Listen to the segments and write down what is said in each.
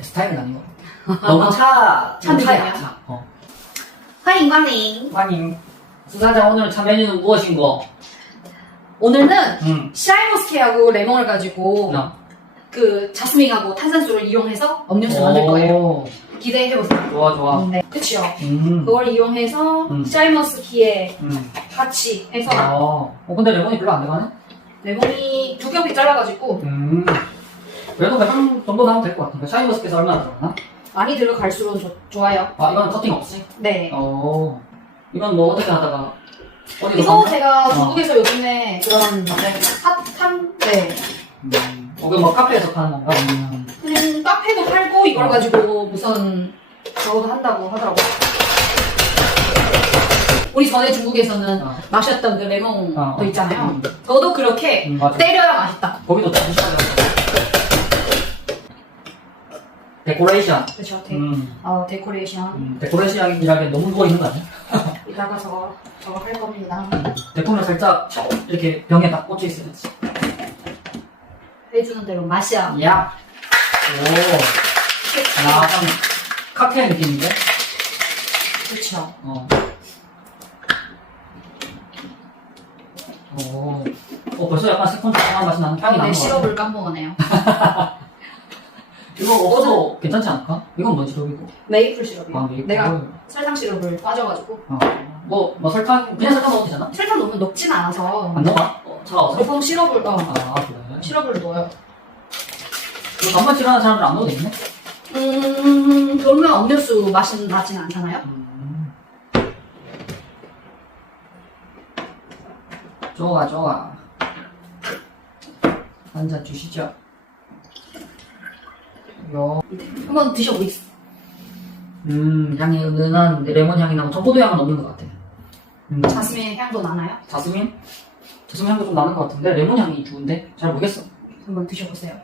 스타일은 아닌 것 같아. 너무 차, 차 너무 차야, 느낌이야? 차. 어. 欢迎光临 아니, 수사장 오늘 차 메뉴는 무엇인고? 오늘은 응. 샤이머스케하고 레몬을 가지고 나. 그 자스민하고 탄산수를 이용해서 음료수 만들 거예요. 오, 기대해보세요. 좋아, 좋아. 네. 그치요? 음. 그걸 이용해서 음. 샤이머스키에 음. 같이 해서 어. 어, 근데 레몬이 별로 안 들어가네? 레몬이 두 겹이 잘라가지고 음. 그래도 몇한 정도 나오면 될 것 같은데. 샤인머스켓에서 얼마나 들어가나? 많이 들어갈수록 좋- 좋아요. 아, 이건 커팅 없이? 네. 어. 이건 뭐 어떻게 하다가, 어디서 이거 샀나? 제가 어. 중국에서 요즘에 그런 네. 핫한 네 음. 어, 그럼 뭐 카페에서 파는 건가? 아니면. 그냥 카페도 팔고 이걸 어. 가지고 무슨 저것도 한다고 하더라고요. 우리 전에 중국에서는 어. 마셨던 그 레몬도 어, 어. 있잖아요. 음. 저도 그렇게 음, 맞아. 때려야 맛있다. 거기도 잠시만요. 데코레이션. 그렇죠. 데, 음. 어, 데코레이션. 음, 데코레이션이라기엔 너무 누워 있는 거 아니야? 이따가 저거 저거 할 겁니다. 데코는 살짝 촥 이렇게 병에 딱 꽂혀 있어야지. 해주는 대로 맛이야. 야. 오. 약간 칵테일 느낌인데? 그렇죠. 어. 오. 어, 벌써 약간 새콤달콤한 맛이 나는 향이 내 나는 거 같아. 시럽을 깜먹었네요. 이거 먹어도 괜찮지 않을까? 이건 뭔 시럽이고? 메이플 시럽이요. 아, 메이플. 내가 설탕 시럽을 빠져가지고 어. 뭐, 뭐 설탕, 그냥 설탕 넣어도 되잖아? 설탕 넣으면 녹진 않아서 안 넣어봐? 어, 차가워서? 보통 시럽을 어, 아, 그래. 시럽을 넣어요. 이거 단맛 싫어하는 사람들 안 넣어도 되겠네? 음, 그러면 음료수 맛은 나진 않잖아요? 음. 좋아, 좋아. 한잔 주시죠. 요. 한번 드셔보겠습니다. 음, 향이 은은한 레몬 향이 나고 전포도 향은 없는 것 같아. 음. 자스민 향도 나나요? 자스민? 자스민 향도 좀 나는 것 같은데 레몬 향이 좋은데 잘 모르겠어. 한번 드셔보세요.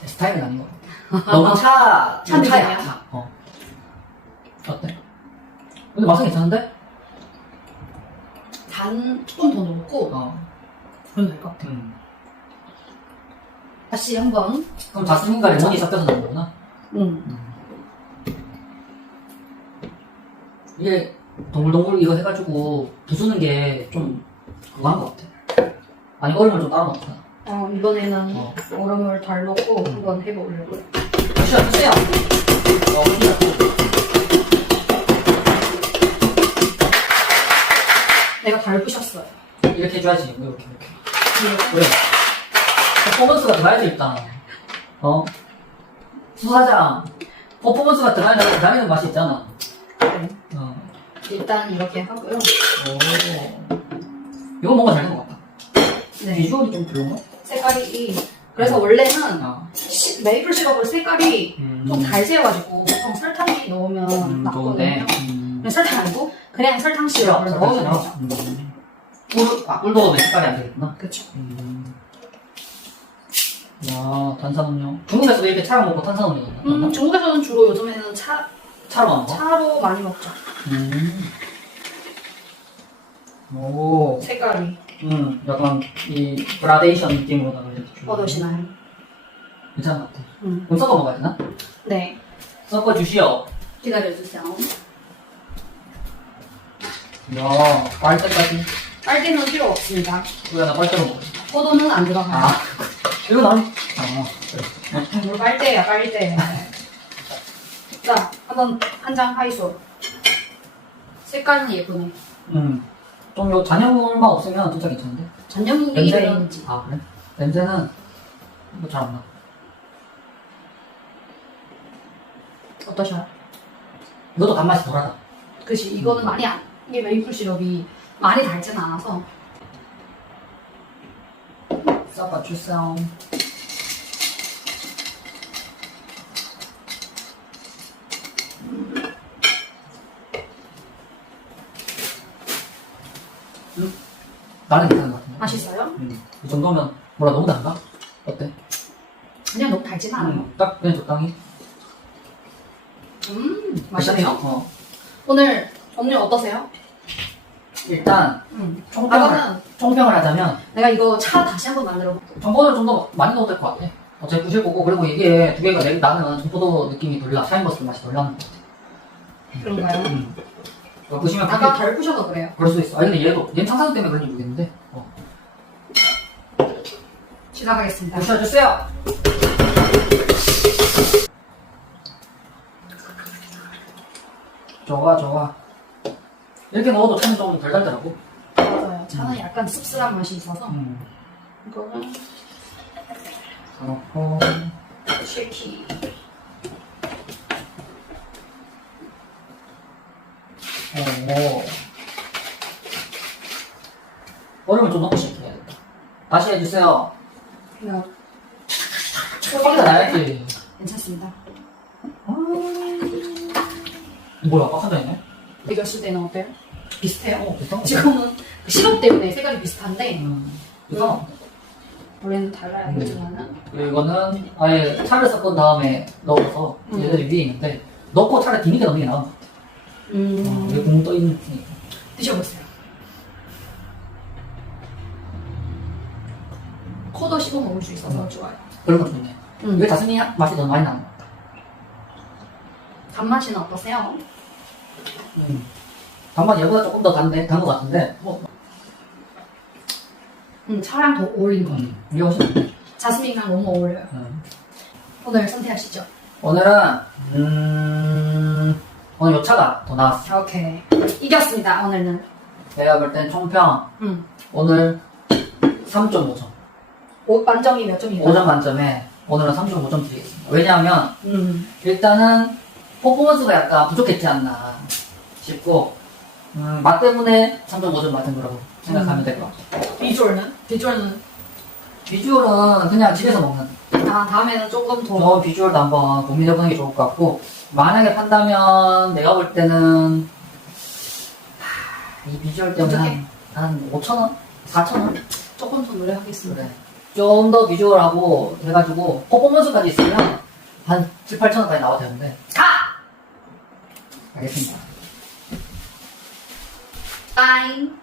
내 스타일은 아닌 것 같아. 너무 차, 차 차야. 차. 어. 어때? 근데 맛은 괜찮은데? 단 조금 더 넣고 어. 될것 같아요. 음. 다시 한번 그럼 자스민과 레몬이 섞여서 나온 거구나. 음. 이게 동글동글 이거 해가지고 부수는 게 좀 그거 한 것 같아. 아니 얼음을 좀 따로 넣었다. 어, 이번에는 어. 얼음을 덜 넣고 음. 한번 해보려고요. 드세요, 드세요. 어, 드세요. 내가 덜 부셨어요. 이렇게 해줘야지. 이렇게 이렇게. 그래. 퍼포먼스가 들어가야 돼 일단. 어? 수사장. 퍼포먼스가 들어가야 돼. 기다리는 맛이 있잖아. 네. 어. 일단 이렇게 하고요. 오. 이거 뭔가 잘 된 것 같다. 네. 비주얼이 좀 별론가? 색깔이 그래서 원래는 아. 시- 메이플 시럽을 색깔이 음. 좀 달새가지고 보통 설탕이 넣으면 음, 좋은데. 음. 근데 설탕 아니고 그냥 설탕 시럽을 넣으면 돼요. 음. 꿀, 아, 꿀 넣으면 색깔이 안 되겠구나. 그렇죠. 음. 야, 탄산음료. 중국에서도 이렇게 차로 먹고 탄산음료 넣나? 음, 중국에서는 주로 요즘에는 차, 차로 먹는 거? 차로 많이 먹죠. 음. 오. 색깔이 음, 약간 이 그라데이션 느낌으로다가 이렇게 주고. 어떠시나요? 괜찮은 것 같아. 음. 그럼 섞어 먹어야 되나? 네. 섞어 주시오. 기다려주세요. 야, 빨대까지. 빨대는 필요 없습니다. 왜나 빨대로 먹어? 포도는 안 들어가요. 아, 이거 난. 아, 그래. 뭘 빨대야, 빨대. 자, 한번 한 장 하이소. 색깔은 예쁘네. 음. 좀요 잔여물만 없으면 진짜 괜찮은데? 전용기 냄새는 레인지. 아 그래? 냄새는 뭐잘안 나. 어떠셔요? 이것도 단맛이 덜하다. 그치, 이거는 많이 안, 이게 메이플 시럽이 많이 달진 않아서. 섞어 주세요. 음? 나는 괜찮은 것 같은데. 맛있어요? 음. 이 정도면 뭐라 너무 단가? 어때? 그냥 너무 달진 않아요. 음, 딱 그냥 적당히. 음, 맛있네요. 어. 오늘 음료 어떠세요? 일단 음. 총평을, 그러면 총평을 하자면 내가 이거 차 다시 한번 만들어 볼게. 정보를 좀 더 많이 넣어도 될 것 같아. 어차피 부실 거고 그리고 이게 두 개가 내, 나는 정보도 느낌이 돌라 샤인버스 맛이 돌라는 것 같아. 그런가요? 음. 이거 보시면 아까 덜 부셔서 그래요. 그럴 수도 있어. 아니 근데 얘도 얘는 창사도 때문에 그런지 모르겠는데. 어. 시작하겠습니다. 부셔주세요. 좋아 좋아. 이렇게 넣어도 차는 좀덜 달더라고. 맞아요. 차는 약간 씁쓸한 맛이 있어서 음. 이거는 넣고 쉐키. 오. 얼음을 좀 넣고 시작해야겠다. 다시 해주세요. 그냥 소리가 나야지. 괜찮습니다. 뭐야, 꽉한 잔이네? 비겼을 때는 어때요? 비슷해요? 어, 거 지금은 그 시럽 때문에 색깔이 비슷한데 음, 이거. 원래는 달라야 되지만은 그리고 이거는 아예 차를 섞은 다음에 넣어서 음. 얘들이 위에 있는데 넣고 차를 뒤늦게 넣는 게 같아. 음. 이게 붕 떠있는 게 드셔보세요. 코도 씹어 먹을 수 있어서 좋아요. 그런 거 좋네. 음. 이게 자스민 향- 맛이 더 많이 나는 것 같아. 단맛이는 어떠세요? 음. 단맛 얘보다 조금 더 단데, 단것 같은데, 뭐, 음, 차랑 더 어울린 거. 음, 이게 훨씬. 자스민이랑 너무 어울려요. 음. 오늘 선택하시죠. 오늘은, 음, 오늘 요 차가 더 나왔어. 오케이. 이겼습니다, 오늘은. 내가 볼 땐 총평, 음. 오늘 3.5점. 오, 만점이 몇 점이에요? 5점 만점에 오늘은 3.5점 드리겠습니다. 왜냐하면, 음. 일단은 퍼포먼스가 약간 부족했지 않나 싶고 음, 맛 때문에 3.5점 맞은 거라고 생각하면 될 것 같아요. 비주얼은? 비주얼은? 비주얼은 그냥 집에서 먹는 아, 다음에는 조금 더. 저 비주얼도 한번 고민해보는 게 좋을 것 같고 만약에 판다면 내가 볼 때는 하, 이 비주얼 때문에 한, 한 5천 원? 4천 원? 조금 더 노력하겠습니다. 그래 좀 더 비주얼하고 해가지고 퍼포먼스까지 있으면 한 7, 8천 원까지 나와야 되는데 가! 알겠습니다. 빠잉.